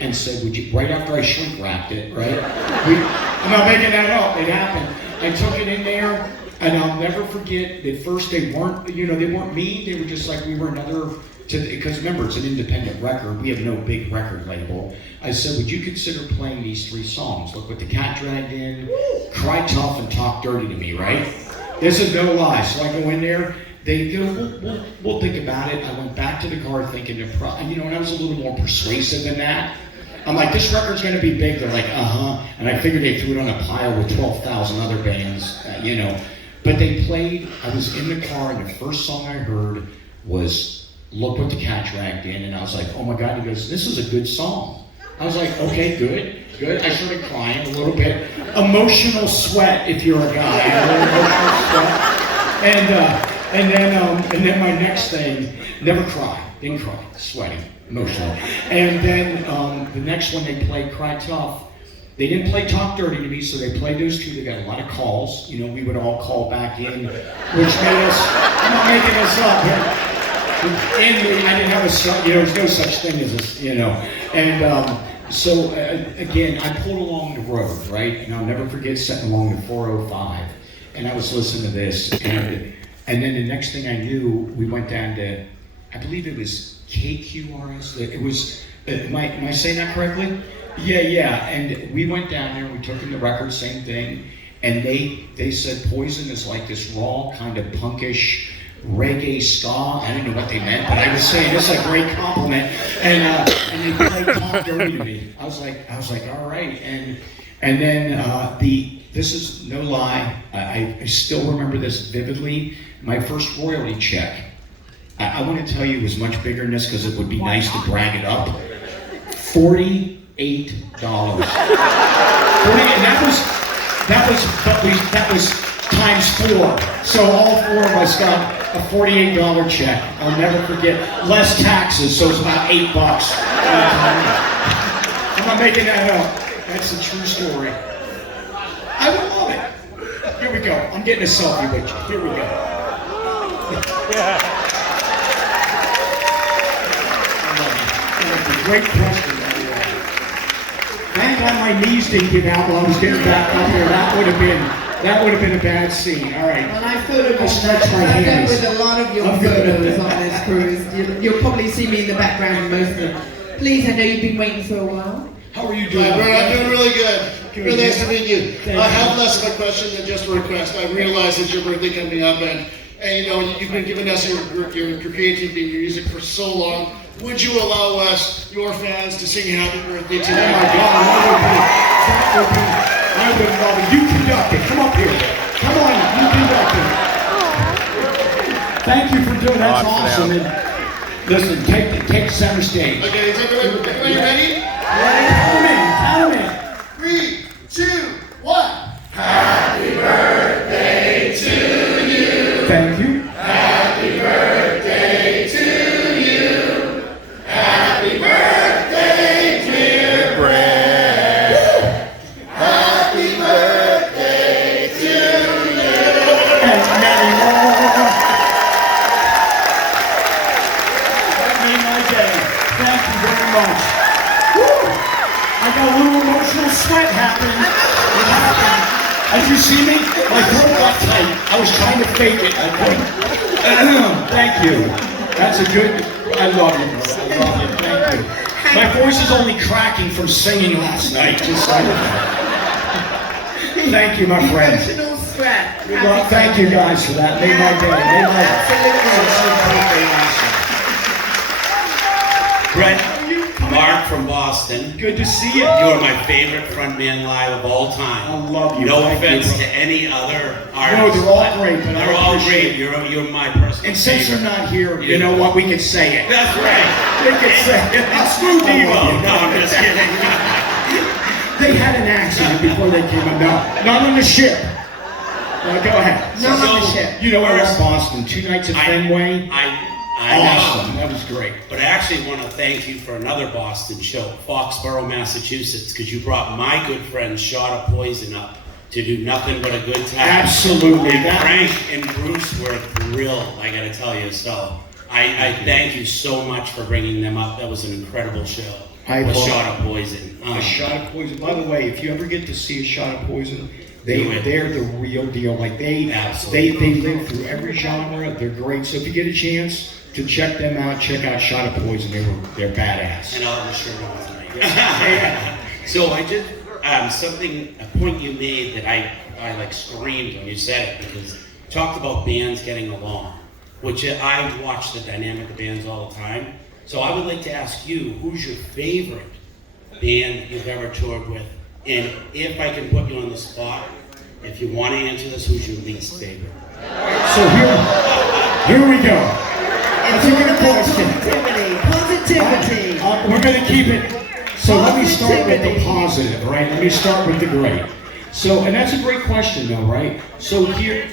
and said, would you, right after I shrink wrapped it, right? I'm not making that up, it happened. I took it in there, and I'll never forget, at first they weren't mean, they were just like, we were because remember, it's an independent record, we have no big record label. I said, would you consider playing these 3 songs? Look What the Cat Dragged In, Cry Tough, and Talk Dirty to Me, right? This is no lie, so I go in there, they go, we'll think about it. I went back to the car thinking, and I was a little more persuasive than that. I'm like, this record's gonna be big. They're like, and I figured they threw it on a pile with 12,000 other bands, But they played, I was in the car, and the first song I heard was Look What the Cat Dragged In, and I was like, oh my God, he goes, this is a good song. I was like, okay, good. I started crying a little bit. Emotional sweat, if you're a guy. Emotional sweat. And then my next thing, never cry, didn't cry, sweating, emotional. And then the next one they played Cry Tough. They didn't play Talk Dirty to Me, so they played those 2. They got a lot of calls. We would all call back in, which made us, I'm not making this up. And I didn't have there's no such thing as this, And so again, I pulled along the road, right? And I'll never forget sitting along the 405, and I was listening to this, and then the next thing I knew, we went down to I believe it was KQRS. It was, am I saying that correctly? Yeah. And we went down there, we took in the record, same thing. And they said Poison is like this raw, kind of punkish reggae ska. I didn't know what they meant, but I was saying this is a great compliment. And they played Talk Dirty to me. I was like, all right. And then this is no lie. I still remember this vividly. My first royalty check. I want to tell you it was much bigger than this because it would be nice to brag it up. $48. And that was times 4. So all 4 of us got a $48 check. I'll never forget. Less taxes, so it's about $8. I'm not making that up. That's a true story. I would love it. Here we go. I'm getting a selfie with you. Here we go. Great question. Thank God my knees didn't give out while I was getting back up there. That would have been a bad scene. All right. Well, I photographed stretched my I've hands. with a lot of your photos on this cruise. You'll probably see me in the background in most of them. Please, I know you've been waiting for a while. How are you doing? I'm doing really good. Really nice to meet you. Thank I you. have less of a question than just a request. I realize it's your birthday coming up, and you know you've been giving us your creativity, your music for so long. Would you allow us, your fans, to sing Happy Birthday to you? Oh my God, I would love it. You conduct it. Come up here. Come on, you conduct it. Thank you for doing that. That's awesome. And listen, take center stage. Okay, is everybody ready? Count them in. 3, 2, 1. Happy birthday to you. Thank you. Happy birthday to you. Happy birthday, dear Brad. Happy birthday to you. And many more. That made my day. Thank you very much. Woo! I got a little emotional sweat happening. It happened. As you see me, my throat got tight. I was trying to fake it. I couldn't. Thank you. That's a good. I love you, bro. I love you. Thank you. My voice is only cracking from singing last night. Just so you know. Thank you, my friends. Emotional sweat. Well, thank you guys for that. Made my day. Made my Absolutely. Brett, Mark from Boston. Good to see you. You are my favorite frontman live of all time. I love you. No Thank offense you. to any other No, artist. they're all great, but They're I all appreciate great. You're my personal And since favorite. they're not here, you know what? We can say it. That's right. We can say it. Screw Devo. No, I'm just kidding. They had an accident before they came up. No, not on the ship. Go ahead. Not on the ship. You know, I was Boston. 2 nights at Fenway. I Awesome. know. That was great. But I actually want to thank you for another Boston show, Foxborough, Massachusetts, because you brought my good friend Shot of Poison up to do nothing but a good time. Absolutely. And That- Frank and Bruce were thrilled, I gotta tell you. So I thank you so much for bringing them up. That was an incredible show. I with love Shot of Poison. A shot of poison. By the way, if you ever get to see a shot of poison, Do it. they're the real deal. Like they Absolutely. live through every genre. They're great. So if you get a chance to check them out, check out Shot of Poison. They're badass. And I'll be sure to tonight. So I just a point you made that I like screamed when you said it, because you talked about bands getting along, which I watch the dynamic of bands all the time. So I would like to ask you, who's your favorite band you've ever toured with? And if I can put you on the spot, if you want to answer this, who's your least favorite? So here we go. That's a good question. Positivity. We're going to keep it. So let me start with the positive, right? Let me start with the great. So, and that's a great question, though, right? So here,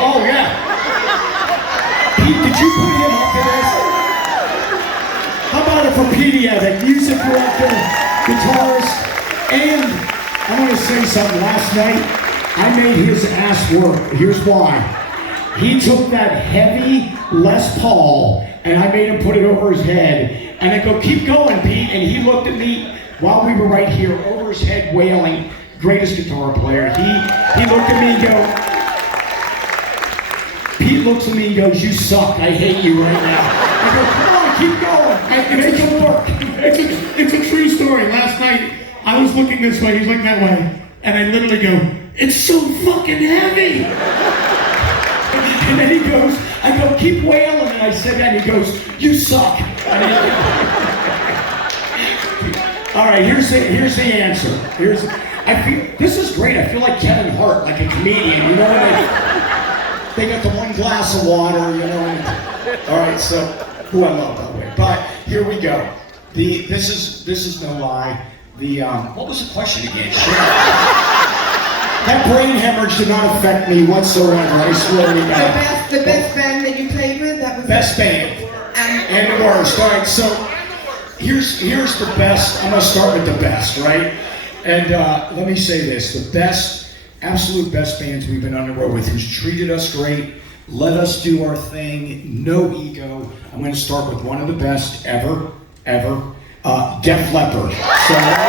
oh yeah. Pete, did you put him up for this? How about it for Petey, the music director, guitarist, and I want to say something. Last night, I made his ass work. Here's why. He took that heavy Les Paul, and I made him put it over his head. And I go, keep going, Pete. And he looked at me while we were right here, over his head, wailing. Greatest guitar player. He looked at me and go, Pete looks at me and goes, "You suck. I hate you right now." I go, "Come on, keep going. Make it work." It's a true story. Last night, I was looking this way, he's looking that way, and I literally go, "It's so fucking heavy." And then he goes, I go, "Keep wailing," and I said that, and he goes, "You suck." All right, here's the answer. This is great. I feel like Kevin Hart, like a comedian. You know, they got the one glass of water. You know. All right, so who I love that way. But here we go. This is no lie. What was the question again? That brain hemorrhage did not affect me whatsoever. I swear to God. The best band that you played with, that was Best band. And the worst. All right, so here's the best. I'm gonna start with the best, right? And let me say this: the best, absolute best bands we've been on the road with, who's treated us great, let us do our thing, no ego. I'm gonna start with one of the best ever, Def Leppard. So amazing.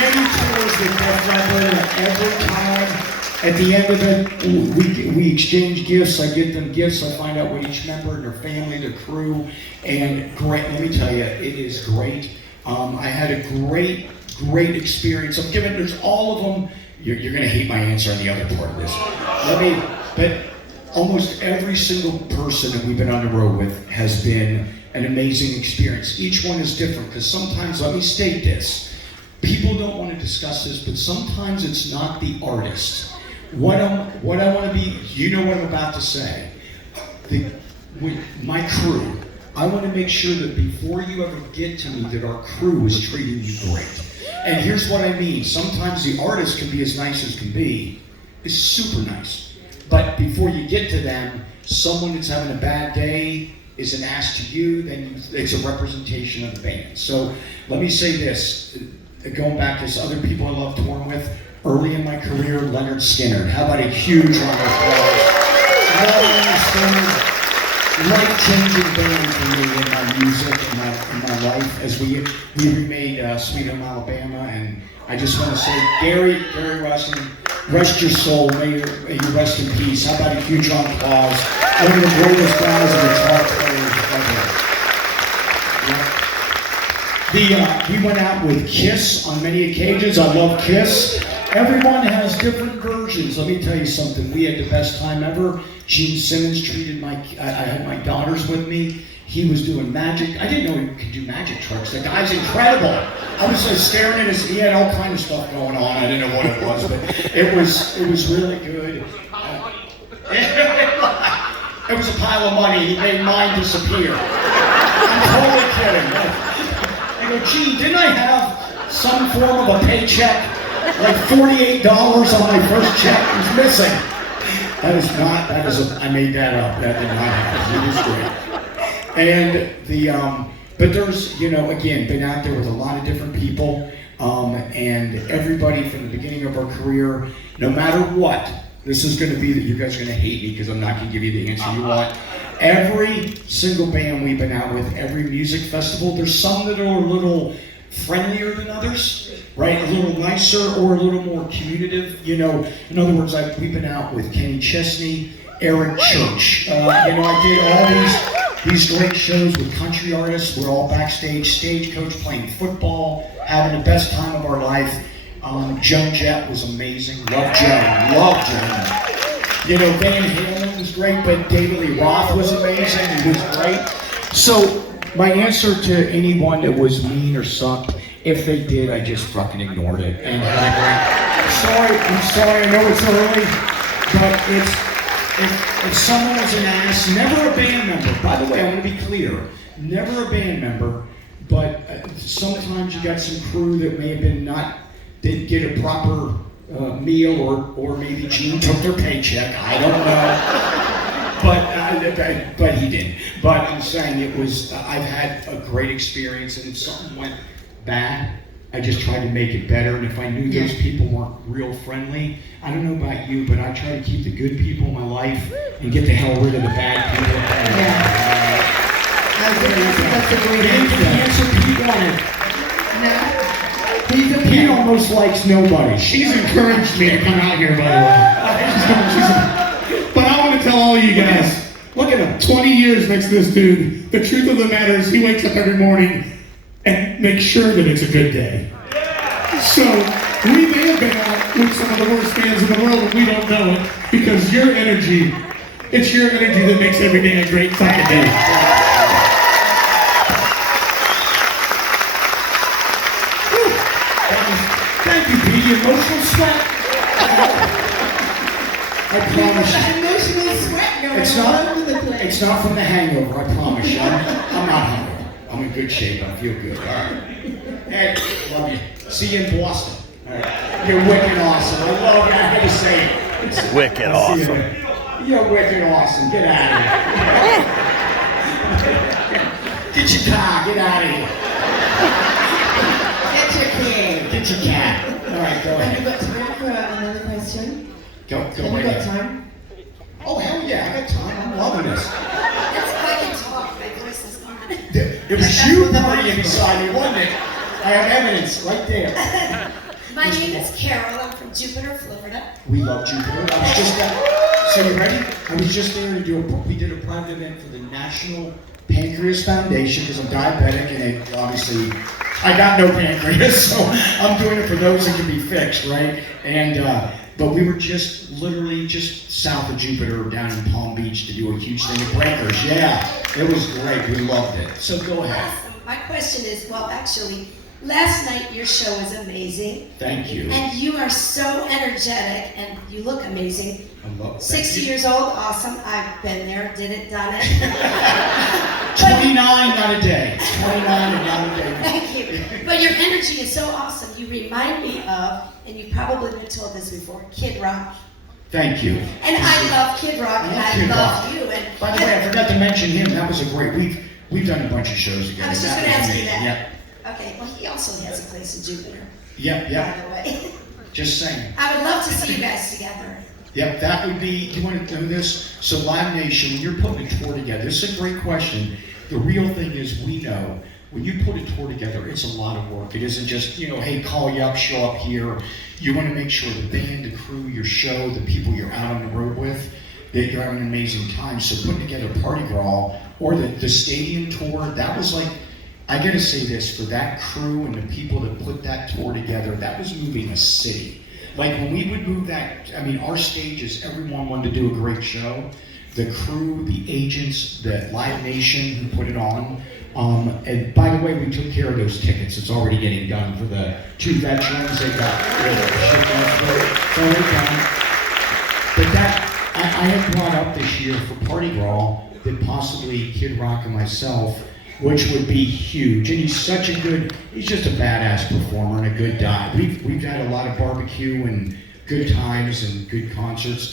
Many tours with Def Leppard, and every time. At the end of it, we exchange gifts. I give them gifts. I find out what each member and their family, their crew, and great. Let me tell you, it is great. I had a great experience. There's all of them. You're going to hate my answer on the other part of this. But almost every single person that we've been on the road with has been an amazing experience. Each one is different because sometimes, let me state this, people don't want to discuss this, but sometimes it's not the artist. What I want to be, you know what I'm about to say. With my crew, I want to make sure that before you ever get to me, that our crew is treating you great. And here's what I mean. Sometimes the artist can be as nice as can be. It's super nice. But before you get to them, someone that's having a bad day is an ass to you, then it's a representation of the band. So let me say this. Going back to other people I love touring with, early in my career, Leonard Skinner. How about a huge round of applause? Leonard Skinner, life-changing band for me in my music, in my life, as we remade Sweet Home Alabama, and I just want to say, Gary Rustin, rest your soul, may you rest in peace. How about a huge round of applause? One of the greatest guys and guitar players ever. We went out with Kiss on many occasions. I love Kiss. Everyone has different versions. Let me tell you something. We had the best time ever. Gene Simmons treated I had my daughters with me. He was doing magic. I didn't know he could do magic tricks. The guy's incredible. I was just staring at he had all kind of stuff going on. I didn't know what it was, but it was really good. It was a pile of money. He made mine disappear. I'm totally kidding. I go, Gene, didn't I have some form of a paycheck? Like $48 on my first check was missing. I made that up. That did not happen. It was great. And but there's, again, been out there with a lot of different people, and everybody from the beginning of our career, no matter what, this is going to be that you guys are going to hate me because I'm not going to give you the answer you want. Every single band we've been out with, every music festival, there's some that are a little friendlier than others, right? A little nicer or a little more communicative. In other words, we've been out with Kenny Chesney, Eric Church. I did all these great shows with country artists. We're all backstage, stagecoach playing football, having the best time of our life. Joan Jett was amazing. Love Joan. Van Halen was great, but David Lee Roth was amazing. He was great. So my answer to anyone that was mean or sucked, if they did, I just fucking ignored it. And I'm sorry, I know it's early, but if someone was an ass, never a band member, by the way, I want to be clear, never a band member, but sometimes you got some crew that may have been didn't get a proper meal, or maybe Gene took their paycheck, I don't know. But he didn't. But I'm saying I've had a great experience, and if something went bad, I just tried to make it better. And if I knew those people weren't real friendly, I don't know about you, but I try to keep the good people in my life and get the hell rid of the bad people. That's a great answer. answer. No. He almost likes nobody. She's encouraged me to come out here, by the way. But I want to tell all you guys, look at him, 20 years next to this dude. The truth of the matter is he wakes up every morning and makes sure that it's a good day. So we may have been out with some of the worst fans in the world, but we don't know it because your energy, it's your energy that makes every day a great fucking day. Thank you, Pete. Emotional sweat. I promise you. Emotional sweat going It's all not. over the place. It's not from the hangover. I promise you. I'm not hungry. I'm in good shape. I feel good. All right. Hey, love you. See you in Boston. All right. You're wicked awesome. I love you. I had to say it. Wicked I'll see you awesome. later. You're wicked awesome. Get out of here. Get your car. Get out of here. Get your kid. Get your cat. All right, go Have you ahead. got time for another question? Go Have you right got ahead. time? Oh, hell yeah. I got time. I'm loving this. That's why I can talk. My voice is gone. It was you partying beside me, wasn't it? I have evidence right there. My name is Carol. I'm from Jupiter, Florida. We love Jupiter. I was just so you ready? I was just there to we did a private event for the National Pancreas Foundation because I'm diabetic and it, obviously I got no pancreas, so I'm doing it for those that can be fixed, right? And but we were just literally just south of Jupiter down in Palm Beach to do a huge thing at Breakers. Yeah, it was great. We loved it. So go ahead. Awesome. My question is, well, actually, last night your show was amazing. Thank you. And you are so energetic and you look amazing. I love it. 60 years old, awesome. I've been there, did it, done it. 29 not a day. 29 and not a day. Thank you. But your energy is so awesome. You remind me of, and you've probably been told this before, Kid Rock. Thank you. And I love Kid Rock, and I Kid love Rock. you. And By the way, I forgot to mention him. That was a great we've done a bunch of shows together. I was just That going to was ask you amazing. that. Okay, well, he also has a place in Jupiter, Yep, by yep. the way. Just saying. I would love to see you guys together. Yep, that would be, do you want to know this? So Live Nation, when you're putting a tour together, this is a great question. The real thing is we know when you put a tour together, it's a lot of work. It isn't just, hey, call you up, show up here. You want to make sure the band, the crew, your show, the people you're out on the road with, that you're having an amazing time. So putting together Party Brawl or the stadium tour, that was like, I gotta say this, for that crew and the people that put that tour together, that was moving a city. Like when we would move that, our stages, everyone wanted to do a great show. The crew, the agents, the Live Nation who put it on. And by the way, we took care of those tickets. It's already getting done for the 2 veterans. They got shipped out. It's already done. But that, I had brought up this year for Party Brawl that possibly Kid Rock and myself, which would be huge. And he's just a badass performer and a good guy. We've had a lot of barbecue and good times and good concerts,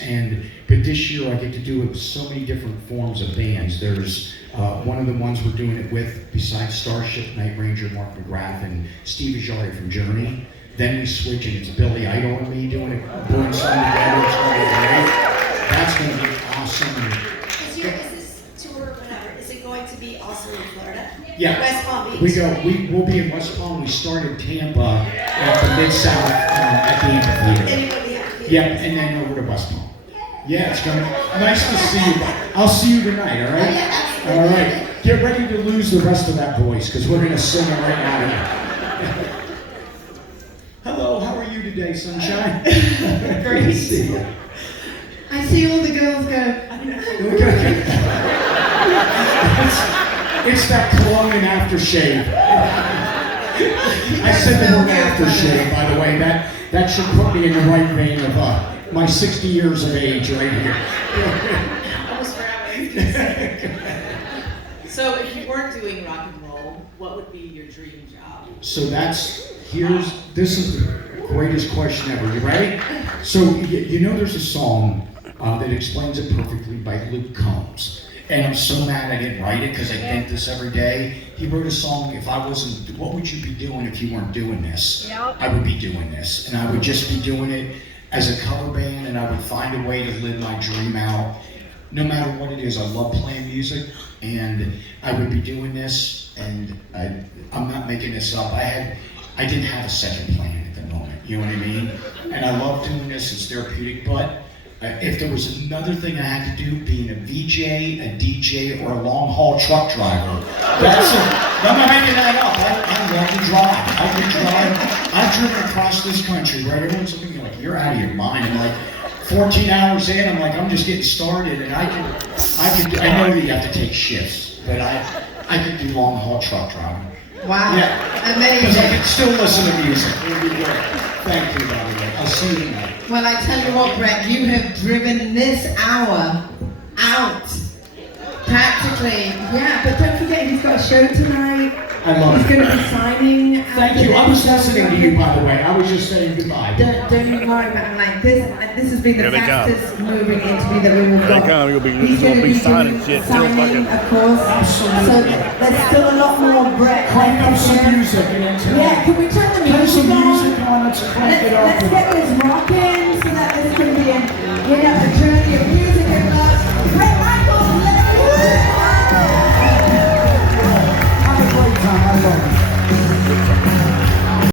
but this year I get to do it with so many different forms of bands. There's one of the ones we're doing it with, besides Starship, Night Ranger, Mark McGrath, and Steve Ajari from Journey. Then we switch and it's Billy Idol and me doing it, doing something together. It's going to be great. That's going to be awesome. Is this tour, whatever, is it going to be also in Florida? Yeah, West Palm Beach? we'll be in West Palm. We started Tampa at the Mid-South at the amphitheater. Then you go to the amphitheater. Yep, and then over to West Palm. Yeah, it's gonna nice to see you. I'll see you tonight, all right? Oh, yeah, absolutely. All right. Get ready to lose the rest of that voice, because we're gonna sing it right now here. Hello, how are you today, sunshine? Great to see you. I see all the girls go, It's that cologne and aftershave. I said the word aftershave, by the way. That should put me in the right vein of my 60 years of age right here. Almost forgot. So if you weren't doing rock and roll, what would be your dream job? So this is the greatest question ever. You ready? So there's a song that explains it perfectly by Luke Combs. And I'm so mad I didn't write it because I think this every day. He wrote a song, what would you be doing if you weren't doing this? Yep. I would be doing this. And I would just be doing it as a cover band, and I would find a way to live my dream out. No matter what it is, I love playing music, and I would be doing this, and I'm not making this up. I didn't have a second plan at the moment, you know what I mean? And I love doing this, it's therapeutic, but if there was another thing I had to do, being a VJ, a DJ, or a long haul truck driver, that's it. I'm not making that up. I love to drive. I can drive. I've driven across this country where everyone's looking at me like, you're out of your mind. And like 14 hours in, I'm like, I'm just getting started, and I know that you have to take shifts, but I could do long haul truck driving. Wow. Yeah. Amazing. Because I can still listen to music. It'll be great. Thank you, by the way. I'll see you tonight. Well, I tell you what, Brett, you have driven this hour out. Practically. Yeah, but don't forget he's got a show tonight. I love He's it. going to be signing. Thank you. I was listening to you, by the way. I was just saying goodbye. Don't you worry about it. Like this has been the Here they come. fastest moving interview that we've got. You'll be He's gonna be signing doing shit. signing, of course. Absolutely. So there's still a lot more Brett. Crank up some music. Yeah, can we turn the Play music some on? music on. Let's crank it up. Let's get this rocking so that this can be a, you know, a